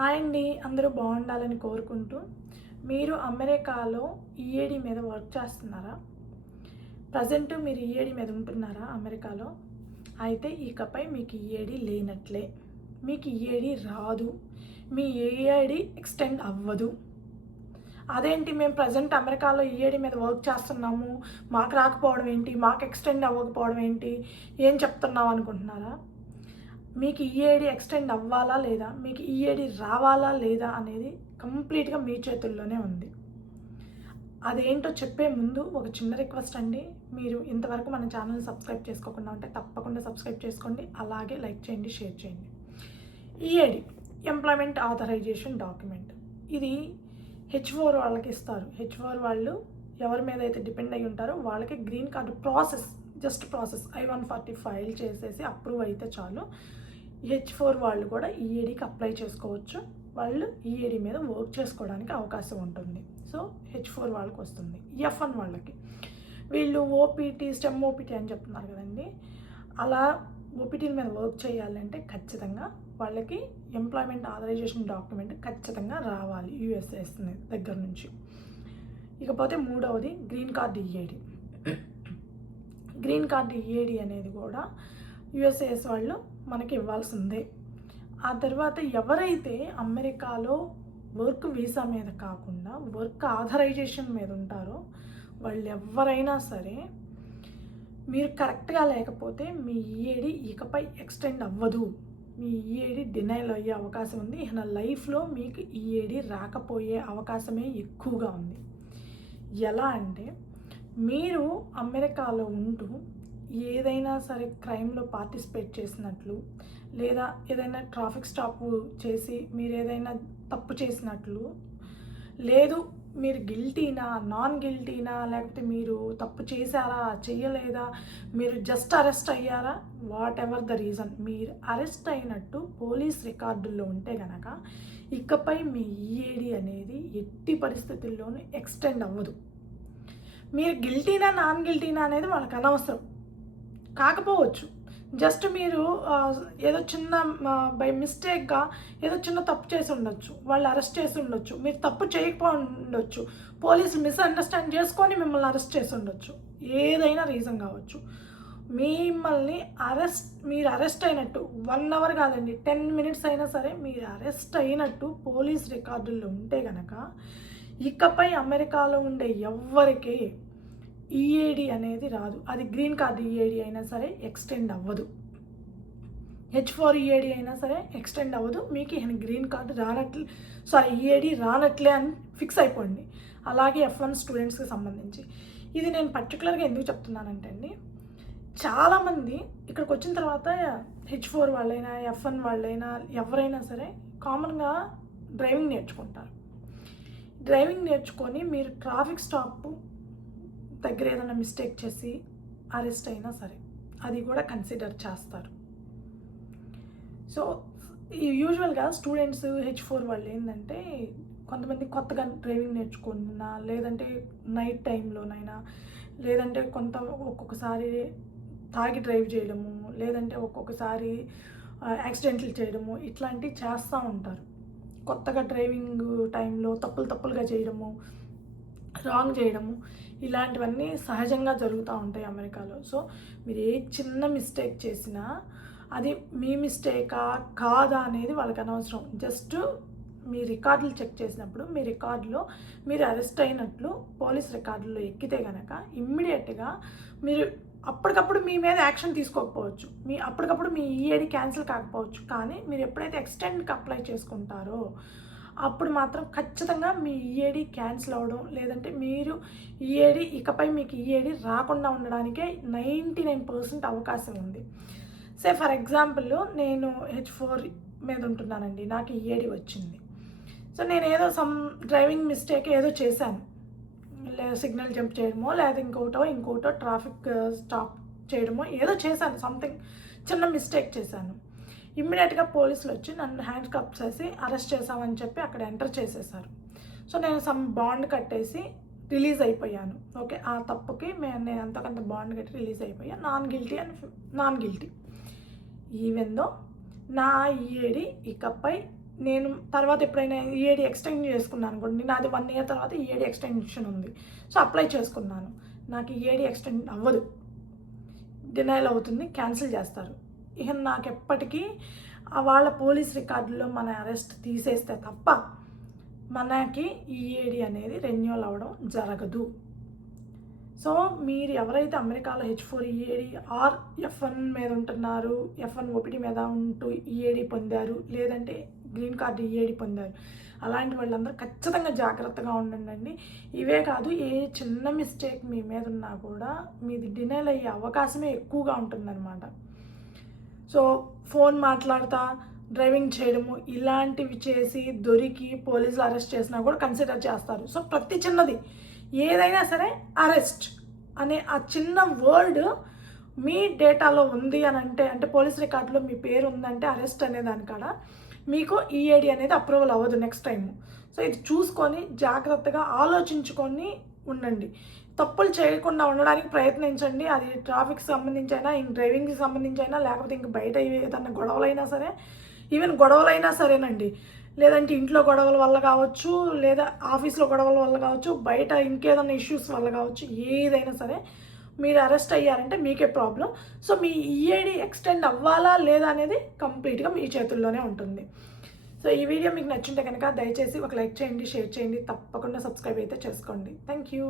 Hi అండి, అందరూ బాగుండాలని కోరుకుంటూ మీరు అమెరికాలో ఈఏడి మీద వర్క్ చేస్తున్నారా? ప్రజెంట్ మీరు ఈఏడి మీద ఉంటున్నారా అమెరికాలో? అయితే ఇకపై మీకు ఈఏడి లేనట్లే. మీకు ఈఏడి రాదు. మీ ఈఏడి ఎక్స్టెండ్ అవ్వదు. అదేంటి, మేము ప్రజెంట్ అమెరికాలో ఈఏడి మీద వర్క్ చేస్తున్నాము, మాకు రాకపోవడం ఏంటి, మాకు ఎక్స్టెండ్ అవ్వకపోవడం ఏంటి, ఏం చెప్తున్నావు అనుకుంటున్నారా? మీకు ఈఏడి ఎక్స్టెండ్ అవ్వాలా లేదా, మీకు ఈఏడి రావాలా లేదా అనేది కంప్లీట్గా మీ చేతుల్లోనే ఉంది. అదేంటో చెప్పే ముందు ఒక చిన్న రిక్వెస్ట్ అండి, మీరు ఇంతవరకు మన ఛానల్ సబ్స్క్రైబ్ చేసుకోకుండా ఉంటే తప్పకుండా సబ్స్క్రైబ్ చేసుకోండి, అలాగే లైక్ చేయండి, షేర్ చేయండి. ఈఏడి ఎంప్లాయ్మెంట్ ఆథరైజేషన్ డాక్యుమెంట్, ఇది H4 వాళ్ళకి ఇస్తారు. H4 వాళ్ళు ఎవరి మీద అయితే డిపెండ్ అయి ఉంటారో వాళ్ళకి green card process, just process I-140 file చేసేసి అప్రూవ్ అయితే చాలు. H4 వాళ్ళు కూడా ఈఏడికి అప్లై చేసుకోవచ్చు. వాళ్ళు ఈఏడి మీద వర్క్ చేసుకోవడానికి అవకాశం ఉంటుంది. సో H4 వాళ్ళకి వస్తుంది. F1 వాళ్ళకి, వీళ్ళు ఓపీటీ, స్టెమ్ ఓపీటీ అని చెప్తున్నారు కదండి, అలా ఓపీటీల మీద వర్క్ చేయాలంటే ఖచ్చితంగా వాళ్ళకి ఎంప్లాయ్మెంట్ ఆథరైజేషన్ డాక్యుమెంట్ ఖచ్చితంగా రావాలి యూఎస్ఎస్ దగ్గర నుంచి. ఇకపోతే మూడవది green card EAD. Green card EAD అనేది కూడా యూఎస్ఏఎస్ వాళ్ళు మనకి ఇవ్వాల్సిందే. ఆ తర్వాత ఎవరైతే అమెరికాలో వర్క్ వీసా మీద కాకుండా వర్క్ ఆథరైజేషన్ మీద ఉంటారో వాళ్ళు ఎవరైనా సరే, మీరు కరెక్ట్గా లేకపోతే మీ ఈఏడి ఇకపై ఎక్స్టెండ్ అవ్వదు. మీ ఈఏడి డినైల్ అయ్యే అవకాశం ఉంది. నా లైఫ్లో మీకు ఈఏడి రాకపోయే అవకాశమే ఎక్కువగా ఉంది. ఎలా అంటే, మీరు అమెరికాలో ఉంటూ ఏదైనా సరే క్రైమ్లో పార్టిసిపేట్ చేసినట్లు, లేదా ఏదైనా ట్రాఫిక్ స్టాప్ చేసి మీరు ఏదైనా తప్పు చేసినట్లు, లేదు మీరు గిల్టీనా, నాన్ గిల్టీనా, లేకపోతే మీరు తప్పు చేశారా, చేయలేదా, మీరు జస్ట్ అరెస్ట్ అయ్యారా, వాట్ ఎవర్ ద రీజన్, మీరు అరెస్ట్ అయినట్టు పోలీస్ రికార్డుల్లో ఉంటే కనుక ఇకపై మీ ఈఏడి అనేది ఎట్టి పరిస్థితుల్లోనూ ఎక్స్టెండ్ అవ్వదు. మీరు గిల్టీనా, నాన్ గిల్టీనా అనేది వాళ్ళకి అనవసరం. కాకపోవచ్చు, జస్ట్ మీరు ఏదో చిన్న బై మిస్టేక్గా ఏదో చిన్న తప్పు చేసి ఉండొచ్చు, వాళ్ళు అరెస్ట్ చేసి ఉండొచ్చు, మీరు తప్పు చేయకపోయి ఉండొచ్చు, పోలీసులు మిస్అండర్స్టాండ్ చేసుకొని మిమ్మల్ని అరెస్ట్ చేసి ఉండొచ్చు, ఏదైనా రీజన్ కావచ్చు. మిమ్మల్ని మీరు అరెస్ట్ అయినట్టు 1 అవర్ కాదండి, 10 మినిట్స్ అయినా సరే మీరు అరెస్ట్ అయినట్టు పోలీస్ రికార్డుల్లో ఉంటే కనుక ఇకపై అమెరికాలో ఉండే ఎవ్వరికి ఈఏడి అనేది రాదు. అది గ్రీన్ కార్డ్ ఈఏడి అయినా సరే ఎక్స్టెండ్ అవ్వదు. H4 ఈఏడి అయినా సరే ఎక్స్టెండ్ అవ్వదు. మీకు గ్రీన్ కార్డు రానట్లే, ఈఏడి రానట్లే అని ఫిక్స్ అయిపోండి. అలాగే F1 స్టూడెంట్స్కి సంబంధించి ఇది నేను పర్టికులర్గా ఎందుకు చెప్తున్నానంటే అండి, చాలామంది ఇక్కడికి వచ్చిన తర్వాత H4 వాళ్ళైనా F1 వాళ్ళైనా ఎవరైనా సరే కామన్గా డ్రైవింగ్ నేర్చుకుంటారు. డ్రైవింగ్ నేర్చుకొని మీరు ట్రాఫిక్ స్టాప్ దగ్గర ఏదైనా మిస్టేక్ చేసి అరెస్ట్ అయినా సరే అది కూడా కన్సిడర్ చేస్తారు. సో యూజువల్గా స్టూడెంట్స్ H4 వాళ్ళు ఏంటంటే, కొంతమంది కొత్తగా డ్రైవింగ్ నేర్చుకున్నా, లేదంటే నైట్ టైంలోనైనా, లేదంటే ఒక్కొక్కసారి తాగి డ్రైవ్ చేయడము, లేదంటే ఒక్కొక్కసారి యాక్సిడెంట్లు చేయడము, ఇట్లాంటివి చేస్తూ ఉంటారు. కొత్తగా డ్రైవింగ్ టైంలో తప్పులుగా చేయడము, రాంగ్ చేయడము, ఇలాంటివన్నీ సహజంగా జరుగుతూ ఉంటాయి అమెరికాలో. సో మీరు ఏ చిన్న మిస్టేక్ చేసినా అది మీ మిస్టేకా కాదా అనేది వాళ్ళకి అనవసరం. జస్ట్ మీ రికార్డులు చెక్ చేసినప్పుడు మీ రికార్డులో మీరు అరెస్ట్ అయినట్లు పోలీస్ రికార్డుల్లో ఎక్కితే కనుక ఇమ్మీడియట్గా మీరు అప్పటికప్పుడు మీ మీద యాక్షన్ తీసుకోకపోవచ్చు, అప్పటికప్పుడు మీ ఈఏడి క్యాన్సిల్ కాకపోవచ్చు, కానీ మీరు ఎప్పుడైతే ఎక్స్టెండ్కి అప్లై చేసుకుంటారో అప్పుడు మాత్రం ఖచ్చితంగా మీ ఈఏడి క్యాన్సిల్ అవ్వడం, లేదంటే మీరు ఈఏడి ఇకపై మీకు ఈఏడి రాకుండా ఉండడానికే 99% అవకాశం ఉంది. ఫర్ ఎగ్జాంపుల్ నేను H4 మీద ఉంటున్నానండి, నాకు ఈఏడి వచ్చింది. సో నేను ఏదో డ్రైవింగ్ మిస్టేక్ ఏదో చేశాను, సిగ్నల్ జంప్ చేయడమో, లేదా ఇంకోటో ట్రాఫిక్ స్టాప్ చేయడమో ఏదో చేశాను, సంథింగ్ చిన్న మిస్టేక్ చేశాను. ఇమ్మీడియట్గా పోలీసులు వచ్చి నన్ను హ్యాండ్ కప్ చేసి అరెస్ట్ చేశామని చెప్పి అక్కడ ఎంటర్ చేసేసారు. సో నేను బాండ్ కట్టేసి రిలీజ్ అయిపోయాను. ఓకే, ఆ తప్పుకి నేను అంతకంత బాండ్ కట్టి రిలీజ్ అయిపోయాను. నాన్ గిల్టీ ఈవెన్ దో నా ఈఏడి ఇకపై నేను తర్వాత ఎప్పుడైనా ఈఏడి ఎక్స్టెండ్ చేసుకున్నాను అనుకోండి, నాది 1 ఇయర్ తర్వాత ఈఏడి ఎక్స్టెన్షన్ ఉంది. సో అప్లై చేసుకున్నాను, నాకు ఈఏడి ఎక్స్టెండ్ అవ్వదు, డినైల్ అవుతుంది, క్యాన్సిల్ చేస్తారు. ఇక నాకు ఎప్పటికీ వాళ్ళ పోలీస్ రికార్డులో మన అరెస్ట్ తీసేస్తే తప్ప మనకి ఈఏడి అనేది రెన్యూవల్ అవ్వడం జరగదు. సో మీరు ఎవరైతే అమెరికాలో H4 ఈఏడి ఆర్ F1 మీద ఉంటున్నారు, F1 ఓపీడీ మీద ఉంటూ ఈఏడి పొందారు, లేదంటే గ్రీన్ కార్డు ఈఏడి పొందారు, అలాంటి వాళ్ళందరూ ఖచ్చితంగా జాగ్రత్తగా ఉండండి. ఇవే కాదు, ఏ చిన్న మిస్టేక్ మీ మీద ఉన్నా కూడా మీది డినైల్ అయ్యే అవకాశమే ఎక్కువగా ఉంటుందన్నమాట. సో ఫోన్ మాట్లాడుతా డ్రైవింగ్ చేయడము ఇలాంటివి చేసి దొరికి పోలీసులు అరెస్ట్ చేసినా కూడా కన్సిడర్ చేస్తారు. సో ప్రతి చిన్నది ఏదైనా సరే అరెస్ట్ అనే ఆ చిన్న వర్డ్ మీ డేటాలో ఉంది అని అంటే పోలీస్ రికార్డులో మీ పేరు ఉందంటే అరెస్ట్ అనే దానికాడ మీకు ఈఏడి అనేది అప్రూవల్ అవ్వదు నెక్స్ట్ టైము. సో ఇది చూసుకొని జాగ్రత్తగా ఆలోచించుకొని ఉండండి. తప్పులు చేయకుండా ఉండడానికి ప్రయత్నించండి. అది ట్రాఫిక్కి సంబంధించి అయినా, ఇంక డ్రైవింగ్కి సంబంధించి అయినా, లేకపోతే ఇంక బయట ఏదన్నా గొడవలైనా సరే, ఈవెన్ గొడవలైనా సరేనండి, లేదంటే ఇంట్లో గొడవల వల్ల కావచ్చు, లేదా ఆఫీస్లో గొడవల వల్ల కావచ్చు, బయట ఇంకేదైనా ఇష్యూస్ వల్ల కావచ్చు, ఏదైనా సరే మీరు అరెస్ట్ అయ్యారంటే మీకే ప్రాబ్లం. సో మీ ఈఏడి ఎక్స్టెండ్ అవ్వాలా లేదా అనేది కంప్లీట్గా మీ చేతుల్లోనే ఉంటుంది. సో ఈ వీడియో మీకు నచ్చుంటే కనుక దయచేసి ఒక లైక్ చేయండి, షేర్ చేయండి, తప్పకుండా సబ్స్క్రైబ్ అయితే చేసుకోండి. Thank you.